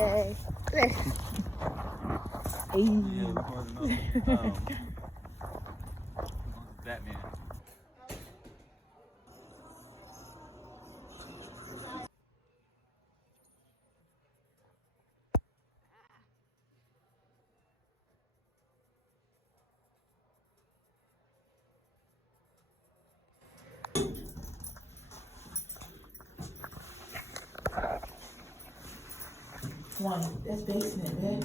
Okay. Listen. Hey. Yeah, we're going to know. Batman. One, that's basement, man.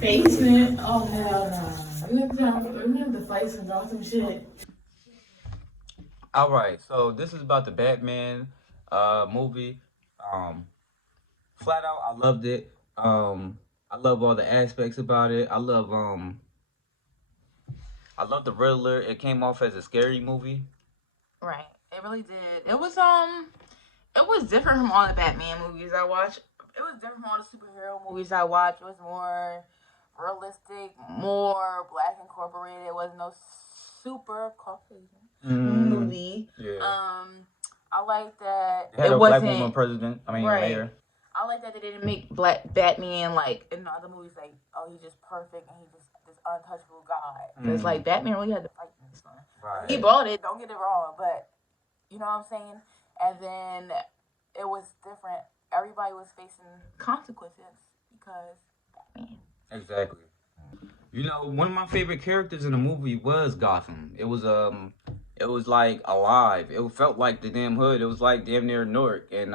Basement? Oh, hell no. We have to fight some Gotham shit. All right, so this is about the Batman movie. Um, Flat out, I loved it. I love all the aspects about it. I love the Riddler. It came off as a scary movie. Right. It really did. It was different from all the Batman movies I watched. It was different from all the superhero movies I watched. It was more realistic, more black incorporated. It wasn't no super Caucasian movie. Yeah. I like that It had it a black wasn't woman president. I mean, right. mayor. I like that they didn't make black Batman like in the other movies like, oh, he's just perfect and he's just this untouchable guy. It's like Batman really had to fight in this one. Right. He bought it, don't get it wrong, but you know what I'm saying? And then it was different. Everybody was facing consequences because Batman. Exactly. You know, one of my favorite characters in the movie was Gotham. It was like alive. It felt like the damn hood. It was like damn near Newark. And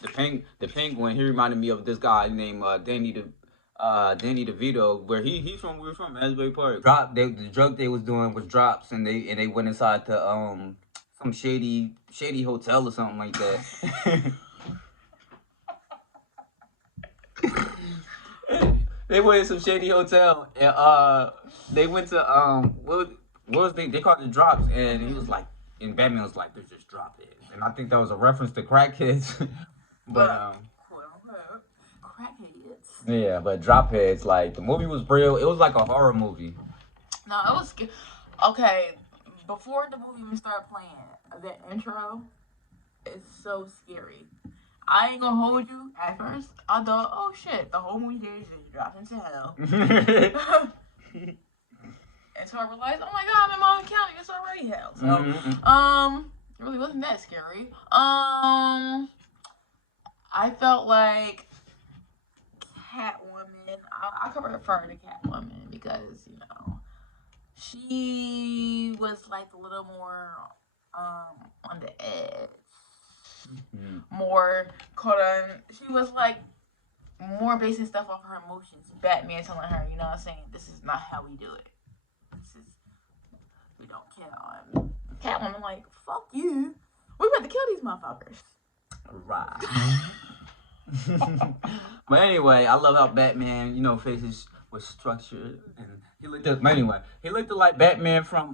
the Penguin, he reminded me of this guy named Danny DeVito, where we were from Asbury Park. The drug they was doing was drops, and they went inside to some shady hotel or something like that. They went to some shady hotel, and they went to what was they called it, the drops, and he was like, and Batman was like, "They're just drop it," and I think that was a reference to crackheads, but Crackheads. yeah, but drop heads, like the movie was real. It was like a horror movie. No, it was okay. Before the movie even started playing, the intro is so scary. I ain't gonna hold you. At first, I thought, oh shit, the whole movie is just dropped into hell. Until I realized, oh my god, I'm in Marlon County. It's already hell. So, it really wasn't that scary. I felt like Catwoman. I could refer to Catwoman because she was like a little more on the edge. More caught on. She was like more basing stuff off her emotions. Batman telling her, you know what I'm saying, this is not how we do it. We don't kill on Catwoman. Like, fuck you. We about to kill these motherfuckers. Right. But anyway, I love how Batman, faces was structured, and he looked like Batman from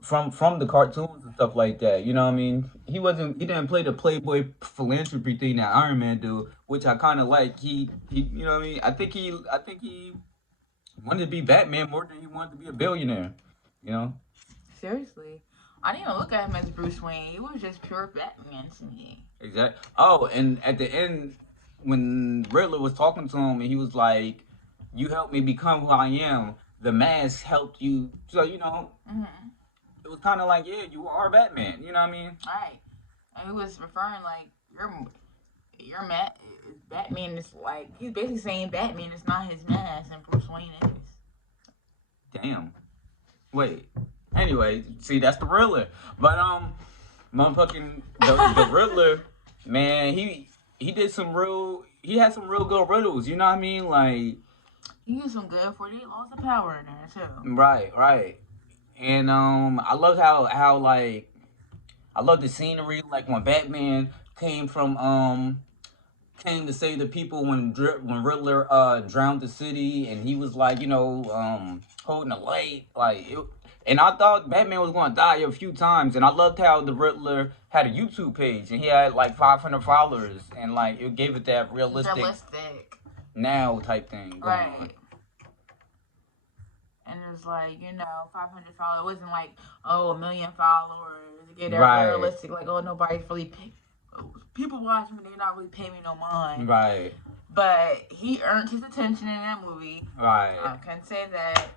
the cartoons and stuff like that. You know what I mean? He didn't play the playboy philanthropy thing that Iron Man do, which I kind of like. He you know what I mean? I think he wanted to be Batman more than he wanted to be a billionaire. You know? Seriously. I didn't even look at him as Bruce Wayne. He was just pure Batman to me. Exactly. Oh, and at the end, when Riddler was talking to him, and he was like, "You helped me become who I am. The mask helped you." So it was kind of like, yeah, you are Batman. You know what I mean? Right. And he was referring like your Batman is like, he's basically saying Batman is not his mask and Bruce Wayne is. Damn. Wait. Anyway, see, that's the Riddler. But motherfucking the Riddler, man, he had some real good riddles. You know what I mean? Like, he used some good 48 laws of power in there too. Right. And I love how like I love the scenery. Like when Batman came to save the people when Riddler drowned the city, and he was like holding a light and I thought Batman was going to die a few times, and I loved how the Riddler had a YouTube page, and he had like 500 followers, and like it gave it that realistic now type thing. Right. And followers, like, 500 followers. It wasn't like, oh, 1 million followers. Get that Right. realistic, like, oh, nobody's really people watch me, they're not really paying me no mind. Right. But he earned his attention in that movie. Right. I can say that.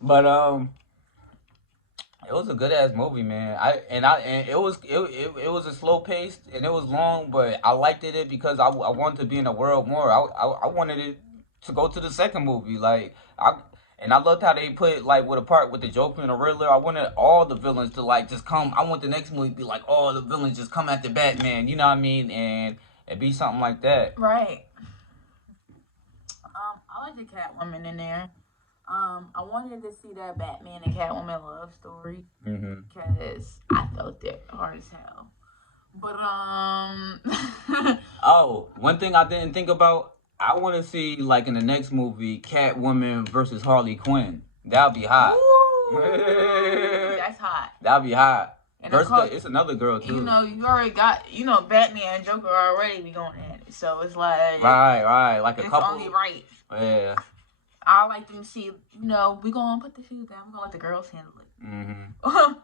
But it was a good ass movie, man. It was a slow paced and it was long, but I liked it because I wanted to be in the world more. I wanted it to go to the second movie, like I loved how they put like with a part with the Joker and the Riddler. I wanted all the villains to like just come. I want the next movie to be like all the villains just come after Batman. You know what I mean? And it be something like that. Right. I like the Catwoman in there. I wanted to see that Batman and Catwoman love story because I felt it hard as hell. But Oh, one thing I didn't think about. I want to see like in the next movie, Catwoman versus Harley Quinn. That'll be hot. Ooh, that's hot. That'll be hot. And It's another girl too. You already got Batman and Joker already be going at it, so it's like right, like a it's couple. only right. Yeah. I like them to see, we gonna put the shoes down. We gonna let the girls handle it. Mm-hmm.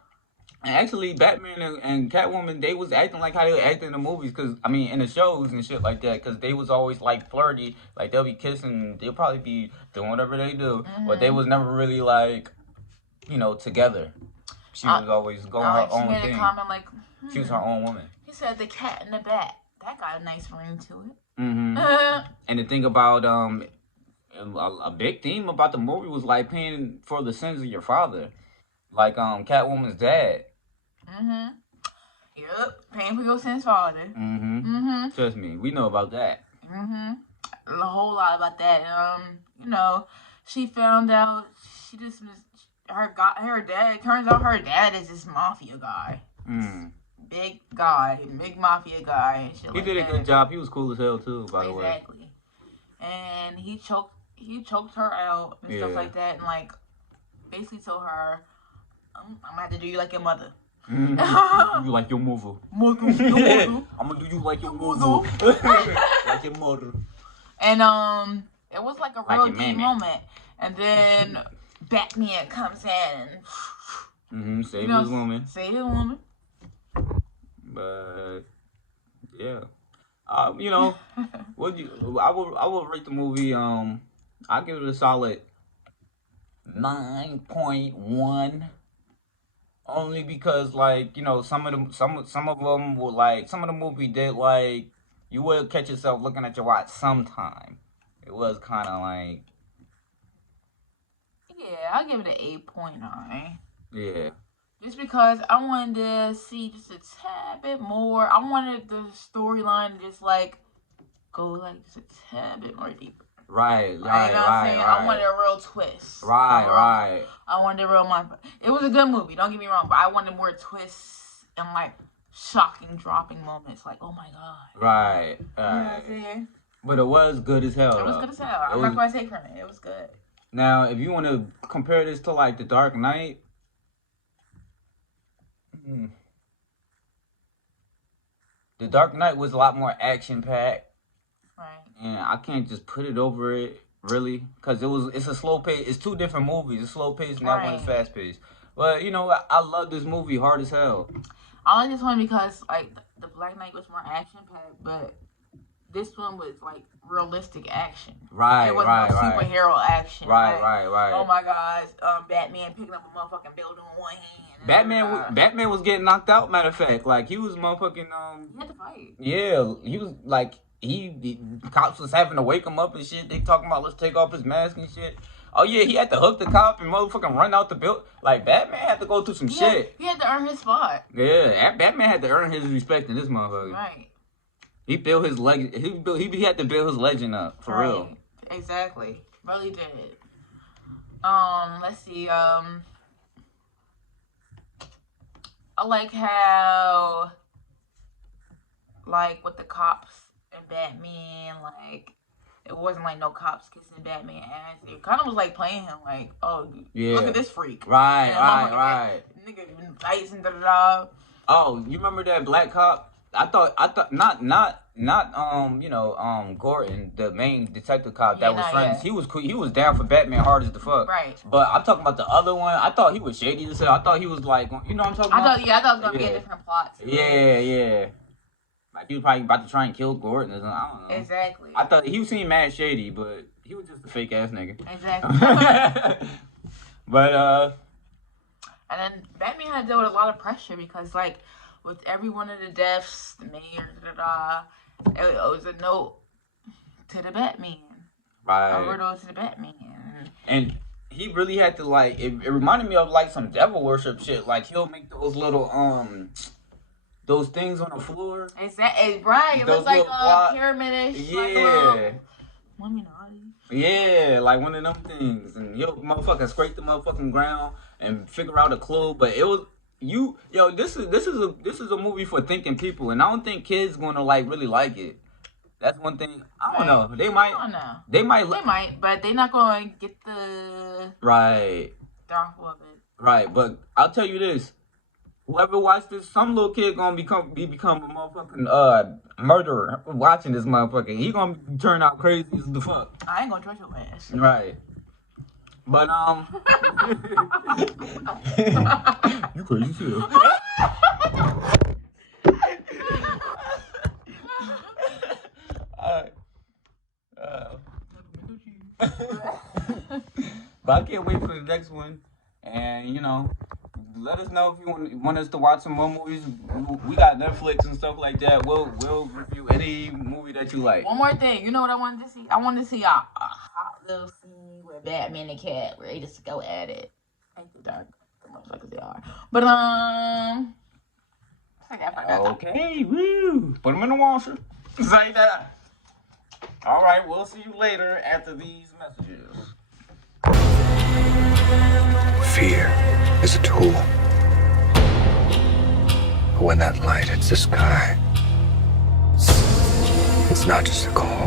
And actually, Batman and Catwoman, they was acting like how they act in the movies, in the shows and shit like that, because they was always like flirty, like they'll be kissing, they'll probably be doing whatever they do, but they was never really like, together. She was always going her own thing. Comment like, She was her own woman. He said the cat in the bat. That got a nice ring to it. Mm-hmm. And the thing about a big theme about the movie was like paying for the sins of your father, like Catwoman's dad. Yep, paying for your sins, father. Trust me, we know about that. A whole lot about that. She found out she just her dad. It turns out her dad is this mafia guy. Big mafia guy. And shit He did a good job. He was cool as hell too, by the way. Exactly. And he choked her out and stuff like that, and like basically told her, "I'm gonna have to do you like your mother." You like your mother. I'm gonna do you like your mother. Like your mother. And it was like a real deep moment. And then Batman comes in and Save his woman. Save his woman. But yeah. I would rate the movie, I'll give it a solid 9.1. Only because like, some of them were like, some of the movie did like, you will catch yourself looking at your watch sometime. It was kind of like, yeah, I'll give it an 8.9. Yeah. Just because I wanted to see just a tad bit more. I wanted the storyline to just like go like just a tad bit more deeper. Right. You know what I'm saying? I wanted a real twist. Right. I wanted a real mind. It was a good movie, don't get me wrong, but I wanted more twists and like shocking dropping moments. Like, oh my god. Right. You know what I'm saying? But it was good as hell. It was good as hell. I'm not gonna take from it. It was good. Now, if you want to compare this to like The Dark Knight. The Dark Knight was a lot more action-packed. Right. And I can't just put it over it, really. Because it's a slow pace. It's two different movies. It's slow pace and that one is fast paced. But, I love this movie hard as hell. I like this one because, like, the Black Knight was more action-packed, but this one was, like, realistic action. Right, it wasn't superhero action. Right. Oh, my gosh. Batman picking up a motherfucking building with one hand. Batman was getting knocked out, matter of fact. Like, he was motherfucking, He had to fight. Yeah, he was, like, the cops was having to wake him up and shit. They talking about let's take off his mask and shit. Oh, yeah, he had to hook the cop and motherfucking run out the building. Like, Batman had to go through some shit. He had to earn his spot. Yeah, Batman had to earn his respect in this motherfucker. Right. He built his leg. He had to build his legend up for real. Exactly. Really did. Let's see. I like how, like, with the cops and Batman, like, it wasn't like no cops kissing Batman ass. It kind of was like playing him, like, oh, look at this freak. Right. Nigga fights and da-da-da. Oh, you remember that black cop? I thought not Gordon, the main detective cop that Yeah, was nah, friends. yeah. He was cool. He was down for Batman hard as the fuck. Right. But I'm talking about the other one. I thought he was shady as hell. I thought he was like, you know what I'm talking I about? thought it was gonna be Yeah. a different plot. Too. Yeah. Like he was probably about to try and kill Gordon or something. I don't know. Exactly. I thought he was seemed mad shady, but he was just a fake ass nigga. Exactly. But And then Batman had to deal with a lot of pressure because, like, with every one of the deaths, the mayor, it was a note to the Batman. A right. riddle to the Batman. And he really had to like it reminded me of like some devil worship shit. Like he'll make those little those things on the floor. Exactly. Right. It Those looks like little a pyramid-ish. Like a Yeah. little Illuminati. Yeah, like one of them things. And yo motherfucker scrape the motherfucking ground and figure out a clue. But it was this is a movie for thinking people, and I don't think kids gonna like really like it. That's one thing. I don't know. They might. I don't know. They might. They might, but they're not going to get the Right. downfall of it. Right. But I'll tell you this: whoever watched this, some little kid gonna become a motherfucking murderer watching this motherfucker. He gonna turn out crazy as the fuck. I ain't going to trust your ass. Right. But you crazy too. Alright. But I can't wait for the next one. And let us know if you want us to watch some more movies. We got Netflix and stuff like that. We'll review any movie that you like. One more thing. You know what I wanted to see? I wanted to see a hot little scene where Batman and Cat were just go at it. Ain't too dark. The motherfuckers they are. But I forgot. Okay, woo. Put them in the washer. Say that. All right, we'll see you later after these messages. Fear is a tool. But when that light hits the sky, it's not just a call.